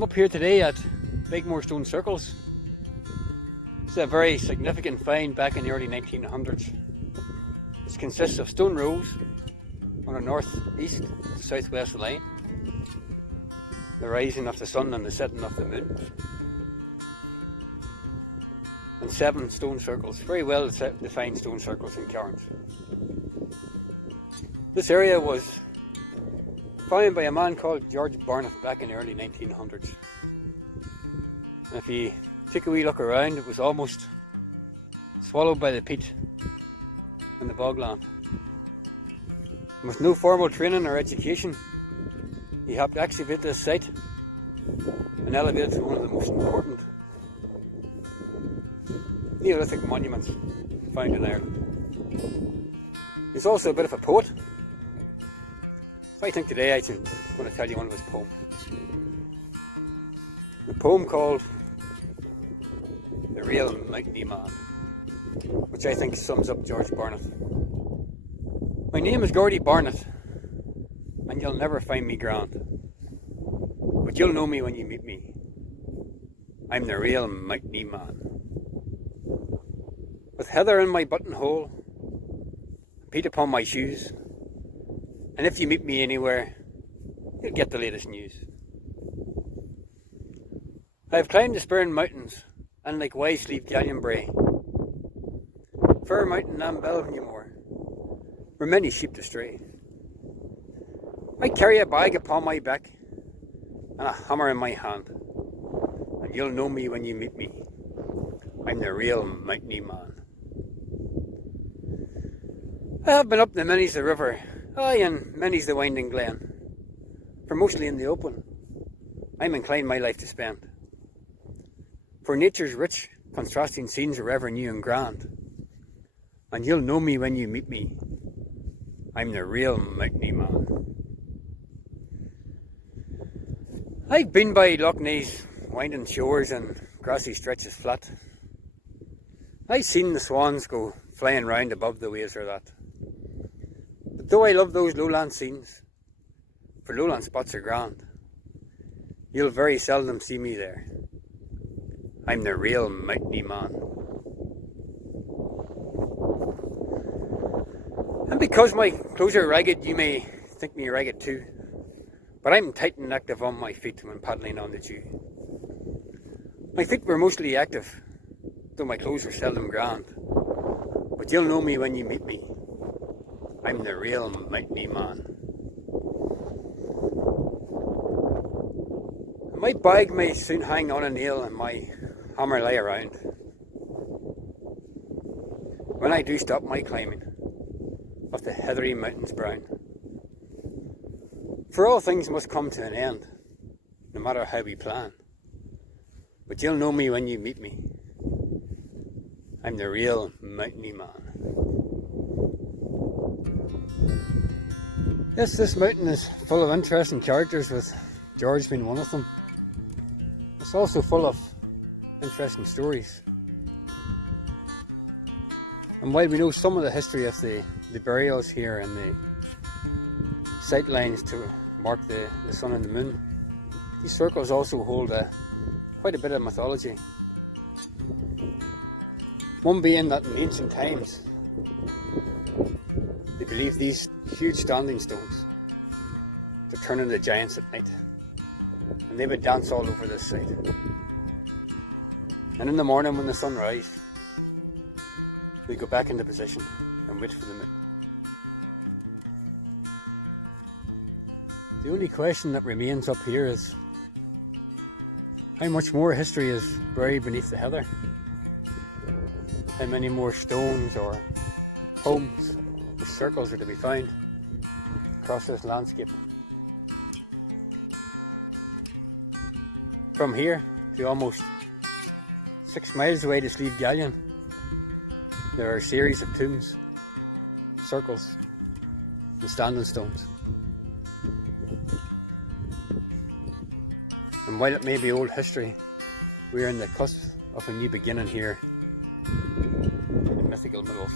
I'm up here today at Beaghmore Stone Circles. It's a very significant find back in the early 1900s. This consists of stone rows on a north-east to south-west line, the rising of the sun and the setting of the moon, and 7 stone circles, very well defined stone circles in cairns. This area was found by a man called George Barnett back in the early 1900s. And if you take a wee look around, it was almost swallowed by the peat and the bogland. With no formal training or education, he helped excavate this site and elevate it to one of the most important Neolithic monuments found in Ireland. He's also a bit of a poet. So I think today I'm going to tell you one of his poems. A poem called The Real Mountainy Man, which I think sums up George Barnett. My name is Barnett, and you'll never find me grand, but you'll know me when you meet me. I'm the real mountainy man. With heather in my buttonhole, peat upon my shoes, and if you meet me anywhere, you'll get the latest news. I have climbed the Spurn Mountains, and like wise leave Gallion Bray, Fir Mountain and Beaghmore, where many sheep to stray. I carry a bag upon my back, and a hammer in my hand, and you'll know me when you meet me. I'm the real mountainy man. I have been up the many's the river, aye, and many's the winding glen, for mostly in the open I'm inclined my life to spend. For nature's rich, contrasting scenes are ever new and grand, and you'll know me when you meet me. I'm the real mountainy man. I've been by Loch Ness, winding shores and grassy stretches flat. I've seen the swans go flying round above the waves or that. But though I love those lowland scenes, for lowland spots are grand, you'll very seldom see me there. I'm the real mountainy man. And because my clothes are ragged, you may think me ragged too, but I'm tight and active on my feet when paddling on the dew. My feet were mostly active, though my clothes were seldom grand, but you'll know me when you meet me. I'm the real mountainy man. My bag may soon hang on a nail and my hammer lie around, when I do stop my climbing of the heathery mountains brown. For all things must come to an end, no matter how we plan, but you'll know me when you meet me. I'm the real mountainy man. Yes, this mountain is full of interesting characters, with George being one of them. It's also full of interesting stories. And while we know some of the history of the burials here and the sight lines to mark the sun and the moon, these circles also hold quite a bit of mythology. One being that in ancient times, they believed these huge standing stones to turn into giants at night, and they would dance all over this site. And in the morning when the sun rises, they go back into position and wait for the moon. The only question that remains up here is how much more history is buried beneath the heather? How many more stones or homes or circles are to be found across this landscape? From here to almost 6 miles away to Slieve Gallion, there are a series of tombs, circles, and standing stones. And while it may be old history, we are in the cusp of a new beginning here in mythical middle